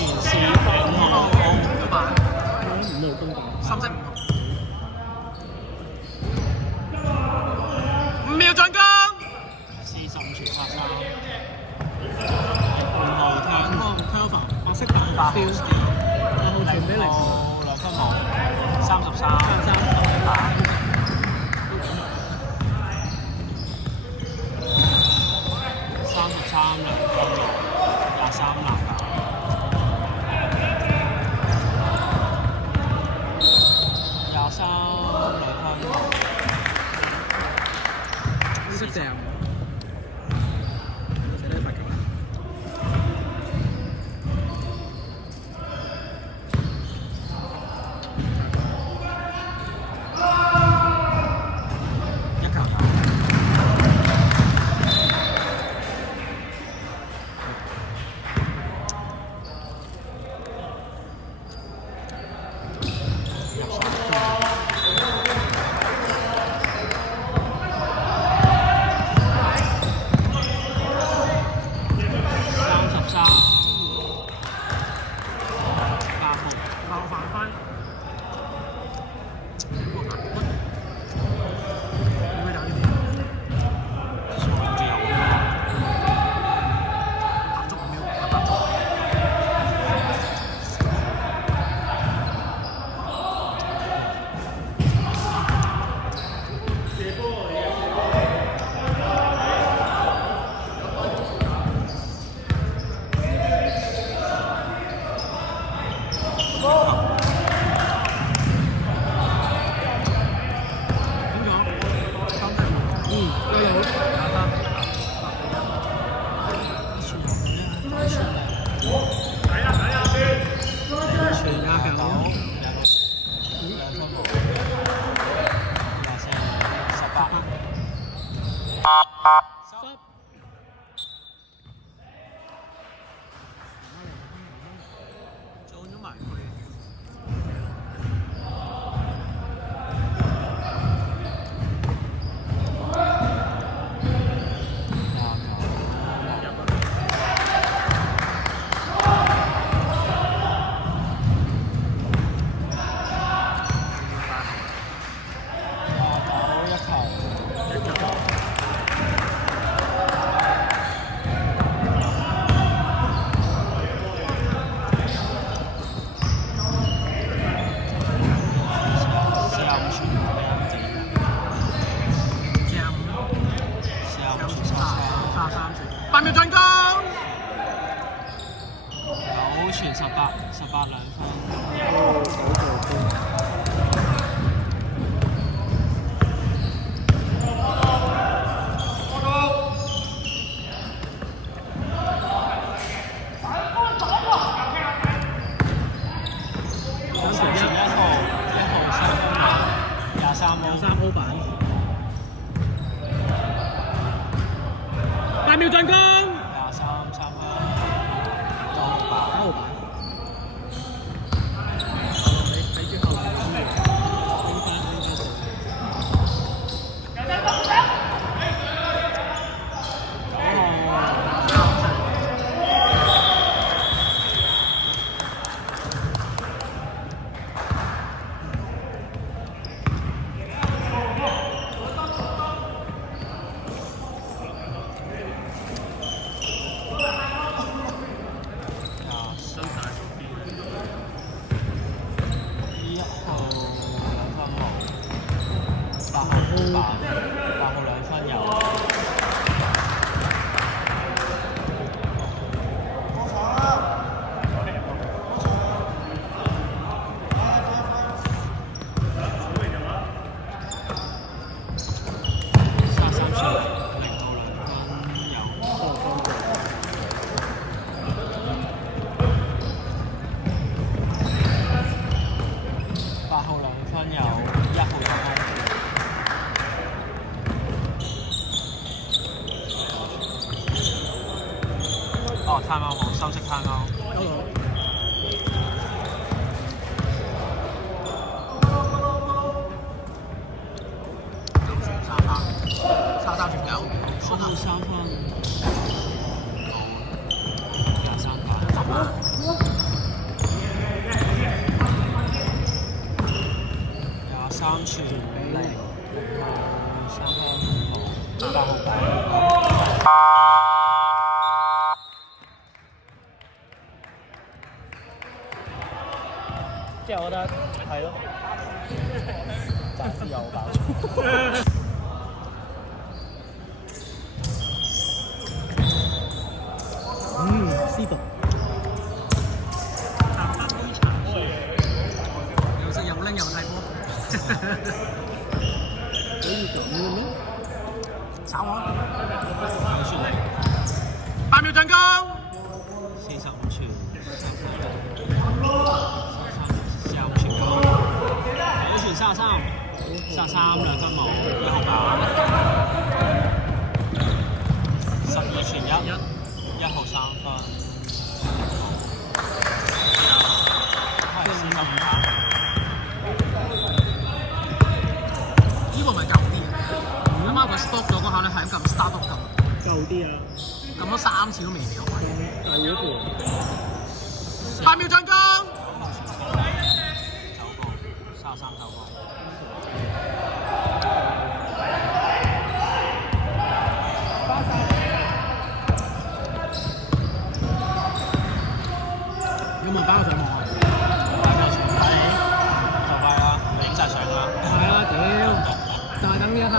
前是5號5版，五號公版。深色5號。5秒進攻。45傳殺3。5號Cover，我識打8號 8號傳俾零號2分冇33打。332分6 23籃板。232分6。識射啊！寫低罰球啦。1球有。做咗埋佢。8秒進攻，9傳18 2分。23歐版。8秒進攻。23 3分。9號版。睇住後面哦，timeout冇，收息 timeout。33傳9，數到3分。23打。23傳0，3分8號板。即係我覺得係咯，暫時有爆。師傅。又食又拎又睇波。可以咁嘅咩？炒我。8秒進攻。45傳35傳高，9傳33，33兩分冇，1號板，12傳1，1號3分，係45板。呢個咪舊啲嘅，啱啱佢 stop 咗嗰下咧，係咁撳 start 都撳。舊啲啊！撳咗3次都未秒。第一個。8秒進攻。33投個。有冇人包上網啊？就快啦，影晒相啦。係啊，屌！就係等呢一刻。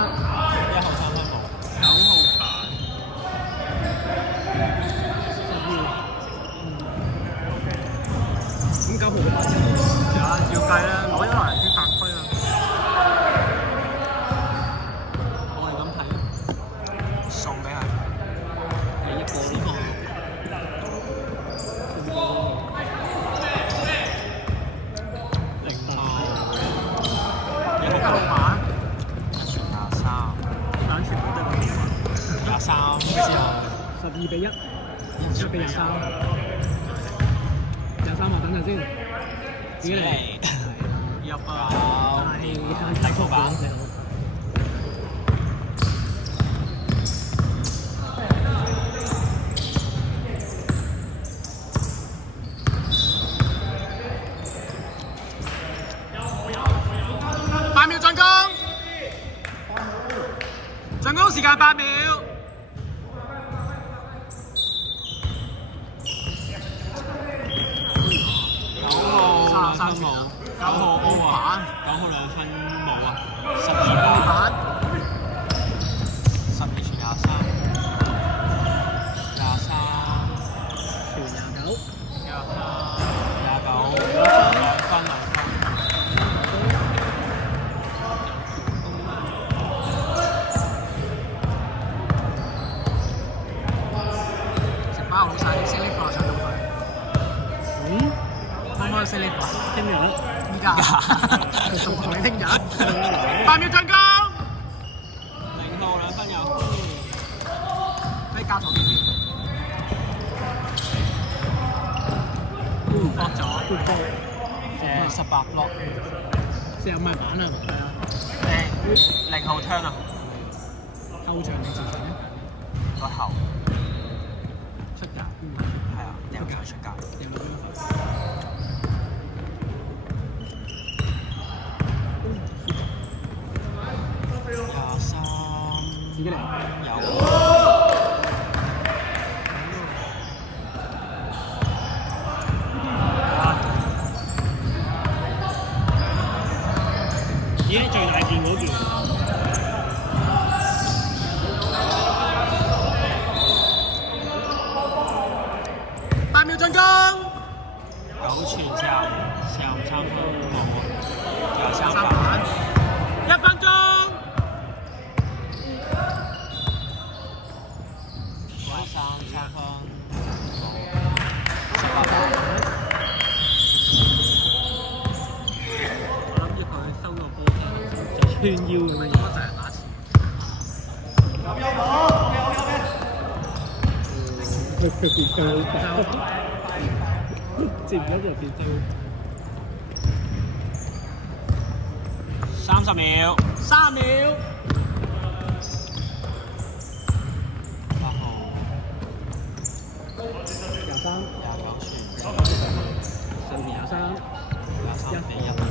1號3分冇。9號板。咁9號板有啦，照計啦，攞咗落嚟先發揮啊！我係咁睇，送俾佢。你一個呢個。1號板1傳23，兩傳都得23之後12比1，1比23。23話等陣先，自己嚟入啊！係睇波板。8秒進攻，進攻時間8秒。9號2分冇，9號高啊，9號2分冇啊，12板，12傳23，23傳29， 29，兩分。食包好晒啲 silver 上到去。可唔可以 silver？聽日？依家。同你聽日。8秒進攻。0號2分有。可以加錯啲。block 咗。18 block。45米板啊！係啊。0號 turn 啊。後場定前場咧？個後。出界。係啊，掉咗出界。23，自己嚟。有。而家最大件嗰件。8秒進攻。9傳43分冇，23板，1分鐘。23分18板。我諗住佢收個波就串腰咁樣，就係打前。佢變到接唔到就變到。30秒。3秒。8號23。 29傳12、23。 23比1。